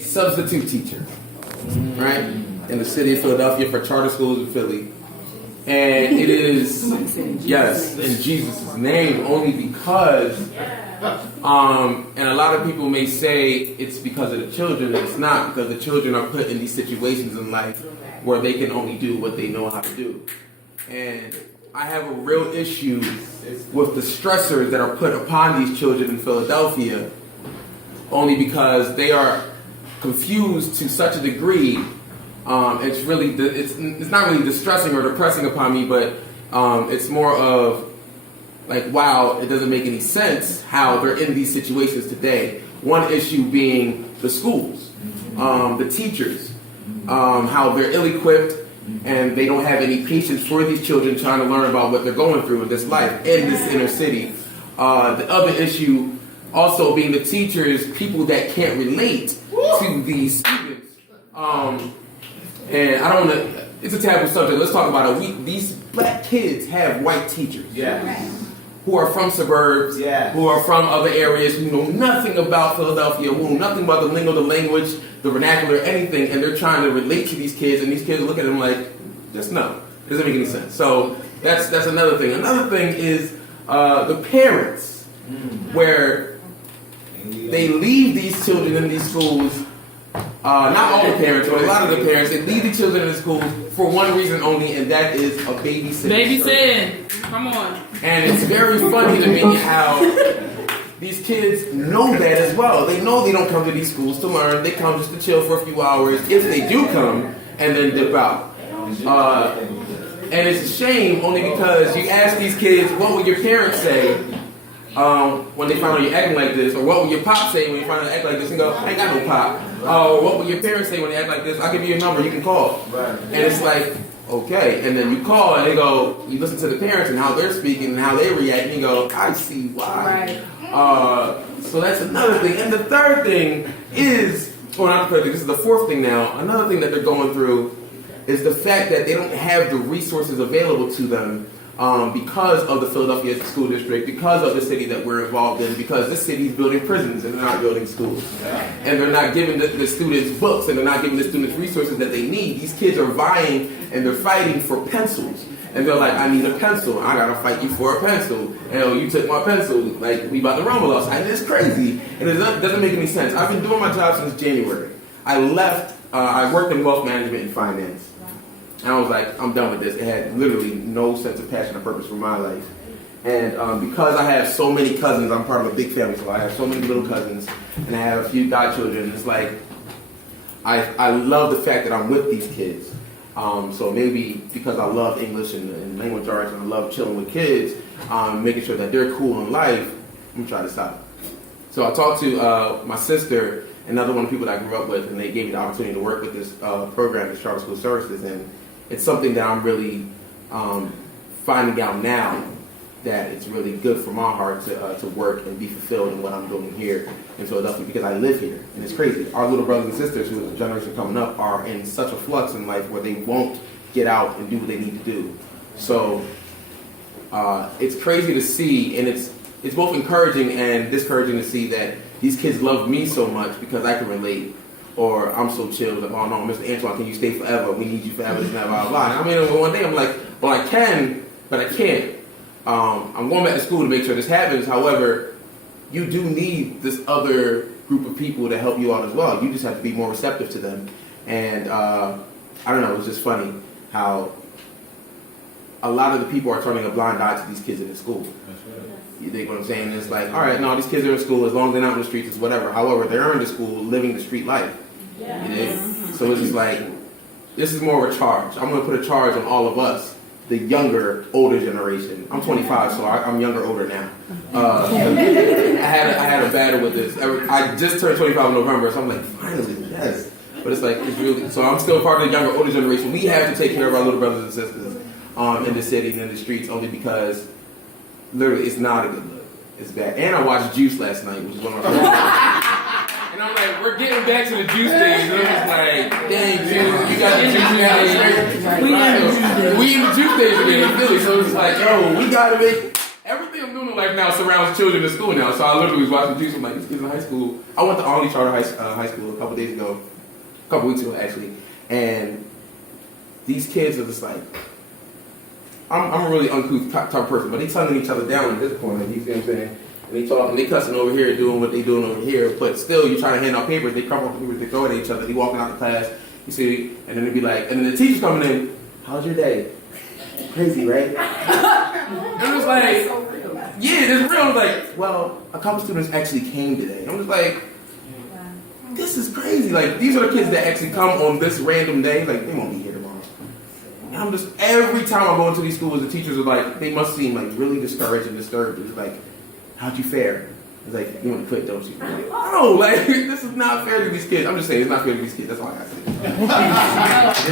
substitute teacher, right, in the city of Philadelphia for charter schools in Philly. And it is, yes, in Jesus' name, only because, and a lot of people may say it's because of the children, and it's not, because the children are put in these situations in life where they can only do what they know how to do. And I have a real issue with the stressors that are put upon these children in Philadelphia, only because they are confused to such a degree. It's really, it's not really distressing or depressing upon me, but it's more of like, wow, it doesn't make any sense how they're in these situations today. One issue being the schools, the teachers, how they're ill-equipped and they don't have any patience for these children trying to learn about what they're going through in this life in this inner city. The other issue also being the teachers, people that can't relate to these students. And I don't want to, it's a taboo subject, let's talk about it. These black kids have white teachers who are from suburbs, who are from other areas, who know nothing about Philadelphia, who know nothing about the lingo, the language, the vernacular, anything, and they're trying to relate to these kids, and these kids look at them like, just no, it doesn't make any sense. So that's another thing. Another thing is the parents, where they leave these children in these schools. Not all the parents, but a lot of the parents, they leave the children in the schools for one reason only, and that is a babysitting. Babysitting. Come on. And it's very funny to me how these kids know that as well. They know they don't come to these schools to learn. They come just to chill for a few hours, if they do come, and then dip out. And it's a shame only because you ask these kids, what would your parents say when they find out you're acting like this? Or what would your pop say when you find out you act like this? And go, I ain't got no pop. Or what would your parents say when they act like this? I'll give you a number, you can call. And it's like, okay. And then you call and they go, you listen to the parents and how they're speaking and how they react, and you go, I see why. So that's another thing. And the third thing is, or not the third thing, this is the fourth thing now. Another thing that they're going through is the fact that they don't have the resources available to them because of the Philadelphia School District, because of the city that we're involved in, because this city is building prisons and they're not building schools. And they're not giving the students books and they're not giving the students resources that they need. These kids are vying and they're fighting for pencils. And they're like, I need a pencil. I gotta fight you for a pencil. And you took my pencil. Like, we about to rumble us. And it's crazy. And it doesn't make any sense. I've been doing my job since January. I left, I worked in wealth management and finance. And I was like, I'm done with this. It had literally no sense of passion or purpose for my life. And because I have so many cousins, I'm part of a big family, so I have so many little cousins, and I have a few godchildren. It's like, I love the fact that I'm with these kids. So maybe because I love English and language arts and I love chilling with kids, making sure that they're cool in life, I'm going to try to stop. So I talked to my sister, another one of the people that I grew up with, and they gave me the opportunity to work with this program, this Charter School Services, and it's something that I'm really finding out now that it's really good for my heart to work and be fulfilled in what I'm doing here in Philadelphia because I live here. And it's crazy. Our little brothers and sisters, who are the generation coming up, are in such a flux in life where they won't get out and do what they need to do. So it's crazy to see, and it's both encouraging and discouraging to see that these kids love me so much because I can relate. Or I'm so chill, like, oh no, Mr. Antoine, can you stay forever? We need you forever, blah, blah, blah. And I mean, one day I'm like, well, I can, but I can't. I'm going back to school to make sure this happens. However, you do need this other group of people to help you out as well. You just have to be more receptive to them. And I don't know, it's just funny how a lot of the people are turning a blind eye to these kids in the school. That's right. You dig what I'm saying? It's like, all right, no, these kids are in school as long as they're not in the streets, it's whatever. However, they're in the school living the street life. You dig? So it's just like, this is more of a charge. I'm going to put a charge on all of us, the younger, older generation. I'm 25, so I'm younger, older now. I had a battle with this. I just turned 25 in November, so I'm like, finally, yes. But it's like, it's really, so I'm still part of the younger, older generation. We have to take care of our little brothers and sisters in the city and in the streets only because literally it's not a good look. It's bad. And I watched Juice last night, which is one of my favorite. And I'm like, we're getting back to the Juice days. And it was like, dang, Juice, you got the Juice days. We in the Juice days again in Philly. So it's like, yo, we gotta make everything I'm doing in life now surrounds children in school now. So I literally was watching YouTube. I'm like, these kids in high school. I went to Olney Charter High School a couple weeks ago actually, and these kids are just like, I'm a really uncouth type of person, but they tugging each other down at this point. Like, you see what I'm saying? And they talking, they cussing over here, doing what they doing over here, but still, you're trying to hand out papers. They crumple up papers, they throw it at each other. They walking out the class, you see, and then they be like, and then the teacher's coming in. How's your day? Crazy, right? And I'm just like, yeah, it's real. I was like, well, a couple students actually came today. I'm just like, this is crazy. Like, these are the kids that actually come on this random day. Like, they won't be here tomorrow. And I'm just, every time I go into these schools, the teachers are like, they must seem like really discouraged and disturbed. It's like, how'd you fare? It's like, you want to quit, don't you? I'm like, no, like, this is not fair to these kids. I'm just saying, it's not fair to these kids. That's all I got to say.